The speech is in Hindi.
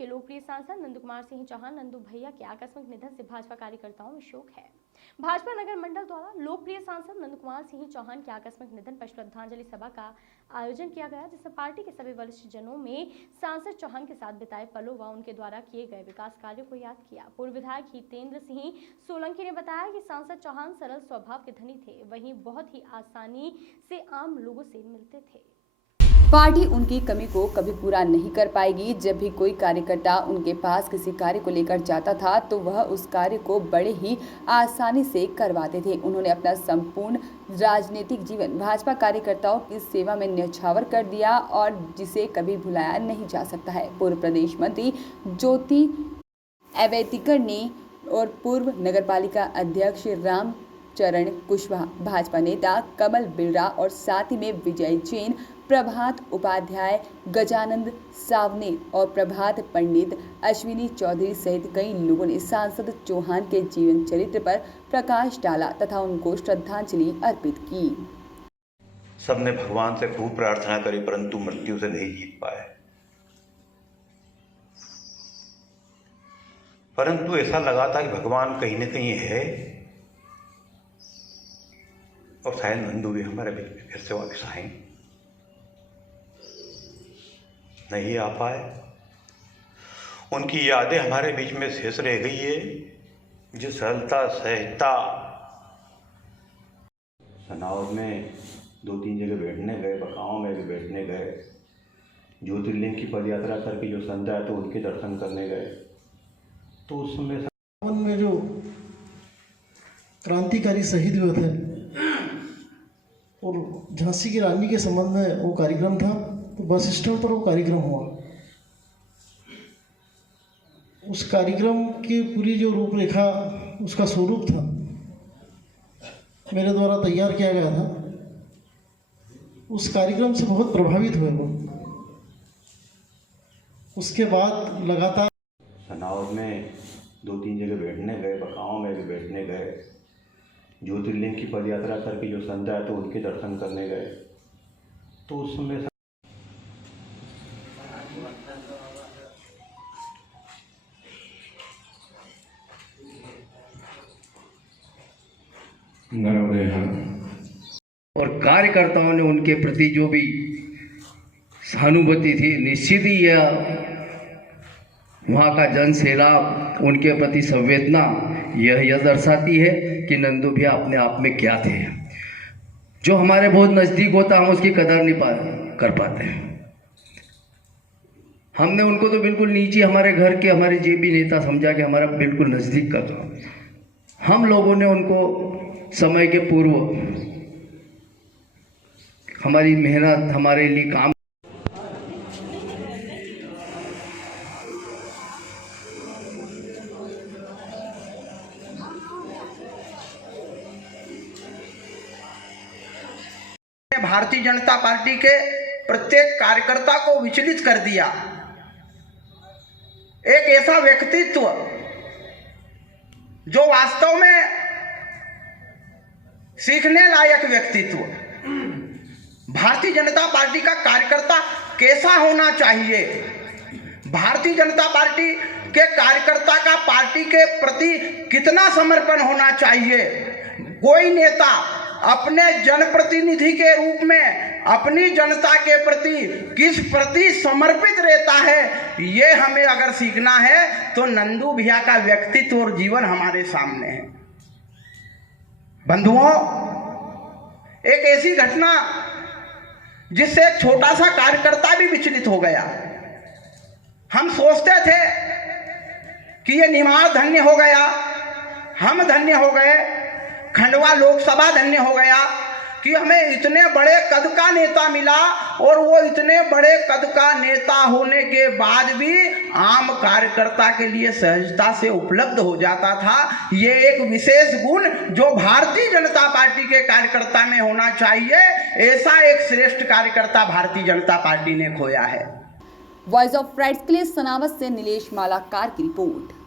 के लोकप्रिय सांसद नंदू कुमार सिंह चौहान नंदू भैया के आकस्मिक निधन से भाजपा कार्यकर्ताओं में शोक है। भाजपा नगर मंडल द्वारा लोकप्रिय सांसद नंदू कुमार सिंह चौहान के आकस्मिक निधन पर श्रद्धांजलि सभा का आयोजन किया गया, जिसमें पार्टी के सभी वरिष्ठ जनों में सांसद चौहान के साथ बिताए पलों व उनके द्वारा किए गए विकास कार्यों को याद किया। पूर्व विधायक हितेंद्र सिंह सोलंकी ने बताया कि सांसद चौहान सरल स्वभाव के धनी थे, वहीं बहुत ही आसानी से आम लोगों से मिलते थे। पार्टी उनकी कमी को कभी पूरा नहीं कर पाएगी। जब भी कोई कार्यकर्ता उनके पास किसी कार्य को लेकर जाता था तो वह उस कार्य को बड़े ही आसानी से करवाते थे। उन्होंने अपना संपूर्ण राजनीतिक जीवन भाजपा कार्यकर्ताओं की सेवा में न्यौछावर कर दिया और जिसे कभी भुलाया नहीं जा सकता है। पूर्व प्रदेश मंत्री ज्योति एवेतिकर ने और पूर्व नगरपालिका अध्यक्ष रामचरण कुशवाहा, भाजपा नेता कमल बिलरा और साथ ही में विजय जैन, प्रभात उपाध्याय, गजानंद सावनेर और प्रभात पंडित, अश्विनी चौधरी सहित कई लोगों ने सांसद चौहान के जीवन चरित्र पर प्रकाश डाला तथा उनको श्रद्धांजलि अर्पित की। सबने भगवान से खूब प्रार्थना करी परंतु मृत्यु से नहीं जीत पाए। परंतु ऐसा लगा था कि भगवान कहीं न कहीं है और शायद नंदू भी हमारे बीच में फिर से वापस आए। नहीं आ पाए। उनकी यादें हमारे बीच में शेष रह गई है। जो सरलता सहजता, सनावद में 2-3 जगह बैठने गए, बकाओं में भी बैठने गए, ज्योतिर्लिंग की पदयात्रा करके जो संत आए तो उनके दर्शन करने गए, तो उस समय में जो क्रांतिकारी शहीद हुए थे और झांसी की रानी के संबंध में वो कार्यक्रम था, तो बस स्टैंड पर वो कार्यक्रम हुआ। उस कार्यक्रम की पूरी जो रूपरेखा, उसका स्वरूप था, मेरे द्वारा तैयार किया गया था। उस कार्यक्रम से बहुत प्रभावित हुए लोग। उसके बाद लगातार सनावद में 2-3 जगह बैठने गए, बकाओं में भी बैठने गए, ज्योतिर्लिंग की पदयात्रा करके जो संत आए तो उनके दर्शन करने गए, तो उस समय और कार्यकर्ताओं ने उनके प्रति जो भी सहानुभूति थी, निश्चित ही यह वहाँ का जन सैलाब, उनके प्रति संवेदना यह दर्शाती है कि नंदू भैया अपने आप में क्या थे। जो हमारे बहुत नज़दीक होता हम उसकी कदर नहीं कर पाते हैं। हमने उनको तो बिल्कुल नीचे हमारे घर के, हमारे जेबी नेता समझा कि हमारा बिल्कुल नज़दीक का था। हम लोगों ने उनको समय के पूर्व हमारी मेहनत, हमारे लिए काम भारतीय जनता पार्टी के प्रत्येक कार्यकर्ता को विचलित कर दिया। एक ऐसा व्यक्तित्व जो वास्तव में सीखने लायक व्यक्तित्व। भारतीय जनता पार्टी का कार्यकर्ता कैसा होना चाहिए, भारतीय जनता पार्टी के कार्यकर्ता का पार्टी के प्रति कितना समर्पण होना चाहिए। कोई नेता अपने जनप्रतिनिधि के रूप में अपनी जनता के प्रति किस प्रति समर्पित रहता है, ये हमें अगर सीखना है तो नंदू भैया का व्यक्तित्व और जीवन हमारे सामने है। बंधुओं, एक ऐसी घटना जिससे एक छोटा सा कार्यकर्ता भी विचलित हो गया। हम सोचते थे कि ये निमाड़ धन्य हो गया, हम धन्य हो गए, खंडवा लोकसभा धन्य हो गया कि हमें इतने बड़े कद का नेता मिला, और वो इतने बड़े कद का नेता होने के बाद भी आम कार्यकर्ता के लिए सहजता से उपलब्ध हो जाता था। ये एक विशेष गुण जो भारतीय जनता पार्टी के कार्यकर्ता में होना चाहिए, ऐसा एक श्रेष्ठ कार्यकर्ता भारतीय जनता पार्टी ने खोया है। वॉइस ऑफ राइट्स के लिए सनावद से नीलेश मालाकार की रिपोर्ट।